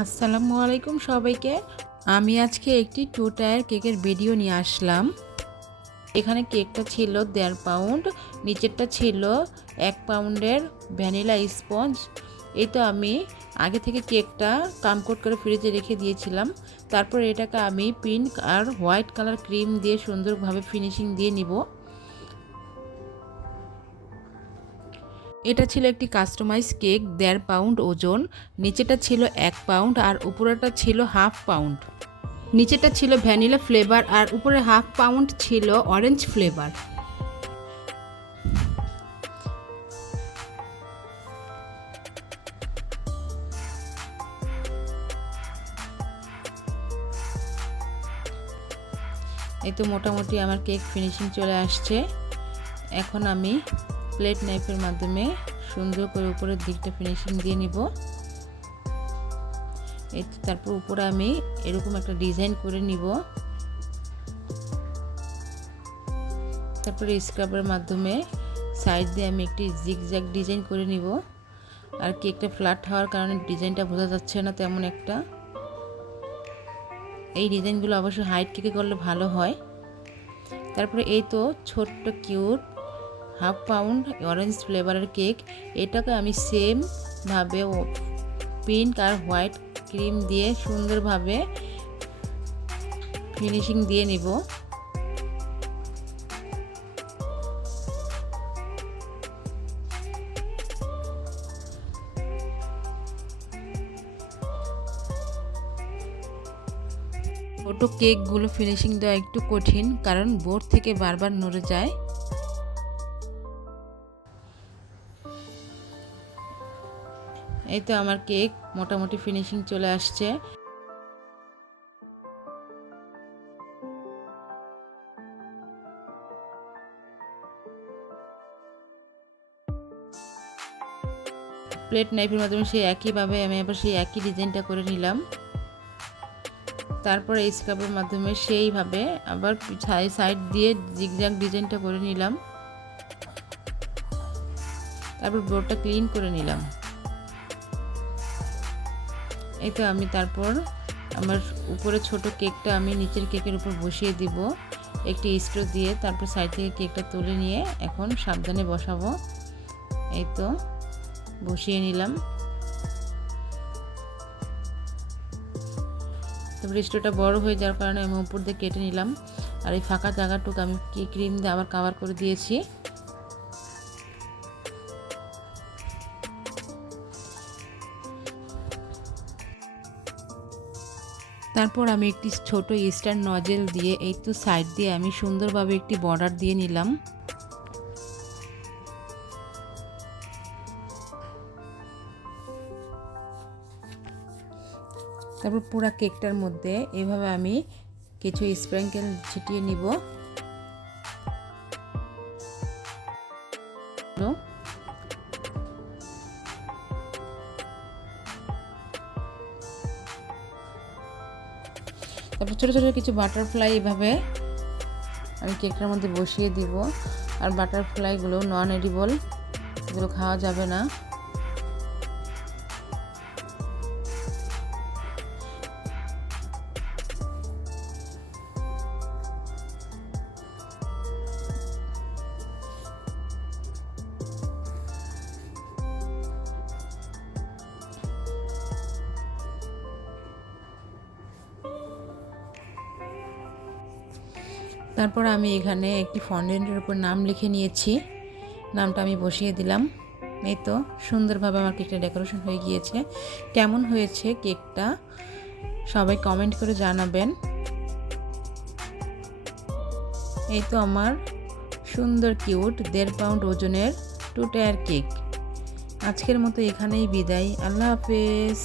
আসসালামু আলাইকুম সবাইকে। আমি আজকে একটি টু টায়ার কেকের ভিডিও নিয়ে আসলাম। এখানে কেকটা ছিল দেড় পাউন্ড নিচেরটা ছিল এক পাউন্ডের ভ্যানিলা স্পঞ্জ এই তো আমি আগে থেকে কেকটা কামকোট করে ফ্রিজে রেখে দিয়েছিলাম। তারপর এটাকে আমি পিঙ্ক আর হোয়াইট কালার ক্রিম দিয়ে সুন্দরভাবে ফিনিশিং দিয়ে নিব। এটা ছিল একটি কাস্টমাইজ কেক দেড় পাউন্ড ওজন, নিচেটা ছিল এক পাউন্ড আর উপরেটা ছিল হাফ পাউন্ড নিচেটা ছিল ভ্যানিলা ফ্লেভার আর উপরে হাফ পাউন্ড ছিল অরেঞ্জ ফ্লেভার এই তো মোটামুটি আমার কেক ফিনিশিং চলে আসছে। এখন আমি প্লেট নাইফের মাধ্যমে সুন্দর করে উপরের দিকটা ফিনিশিং দিয়ে নিব। এই তারপর উপরে আমি এরকম একটা ডিজাইন করে নিব। তারপরে স্ক্রাবের মাধ্যমে সাইড দিয়ে আমি একটি জিগজ্যাগ ডিজাইন করে নিব। আর কেকটা ফ্ল্যাট হওয়ার কারণে ডিজাইনটা বোঝা যাচ্ছে না তেমন একটা। এই ডিজাইনগুলো অবশ্যই হাইট কেকে করলে ভালো হয়। তারপরে এই তো ছোট্ট কিউট হাফ পাউন্ড অরেঞ্জ ফ্লেভারের কেক এটাকে আমি সেমভাবে পিঙ্ক আর হোয়াইট ক্রিম দিয়ে সুন্দরভাবে ফিনিশিং দিয়ে নিব। ছোটো কেকগুলো ফিনিশিং দেওয়া একটু কঠিন, কারণ বোর্ড থেকে বারবার নড়ে যায়। এই তো আমার কেক, মোটামুটি ফিনিশিং চলে আসছে। প্লেট নাইফের মাধ্যমে সেই একইভাবে আমি আবার সেই একই ডিজাইনটা করে নিলাম। তারপরে এই স্কাপের মাধ্যমে সেইভাবে আবার সাইড দিয়ে জিগজ্যাগ ডিজাইনটা করে নিলাম। তারপর বোর্ডটা ক্লিন করে নিলাম। এই তো আমি তারপর আমার উপরে ছোট কেকটা আমি নিচের কেকের উপর বসিয়ে দিব। একটি স্ট্রো দিয়ে তারপর সাইড থেকে কেকটা তুলে নিয়ে এখন সাবধানে বসাবো। এই তো, বসিয়ে নিলাম। তারপরে স্টোটা বড় হয়ে যাওয়ার কারণে আমি উপর দিয়ে কেটে নিলাম। আর এই ফাঁকা জায়গাটুকু আমি কি ক্রিম দিয়ে আবার কাভার করে দিয়েছি। তারপর আমি একটি ছোট স্টার নজেল দিয়ে, এই তো সাইড দিয়ে আমি সুন্দরভাবে একটি বর্ডার দিয়ে নিলাম। তারপর পুরা কেকটার মধ্যে এভাবে আমি কিছু স্প্রিংকেল ছিটিয়ে নিব। তারপর ছোটো ছোটো কিছু বাটারফ্লাই এভাবে আমি কেকটার মধ্যে বসিয়ে দিব। আর বাটারফ্লাইগুলো নন এডিবল এগুলো খাওয়া যাবে না। তারপর আমি এখানে একটি ফন্ডেন্টের উপর নাম লিখে নিয়েছি। নামটা আমি বসিয়ে দিলাম। এই তো, সুন্দরভাবে আমার কেকটা ডেকোরেশন হয়ে গিয়েছে। কেমন হয়েছে কেকটা? সবাই কমেন্ট করে জানাবেন। এই তো আমার সুন্দর কিউট দেড় পাউন্ড ওজনের টু টায়ার কেক আজকের মতো এখানেই বিদায়। আল্লাহ হাফেজ।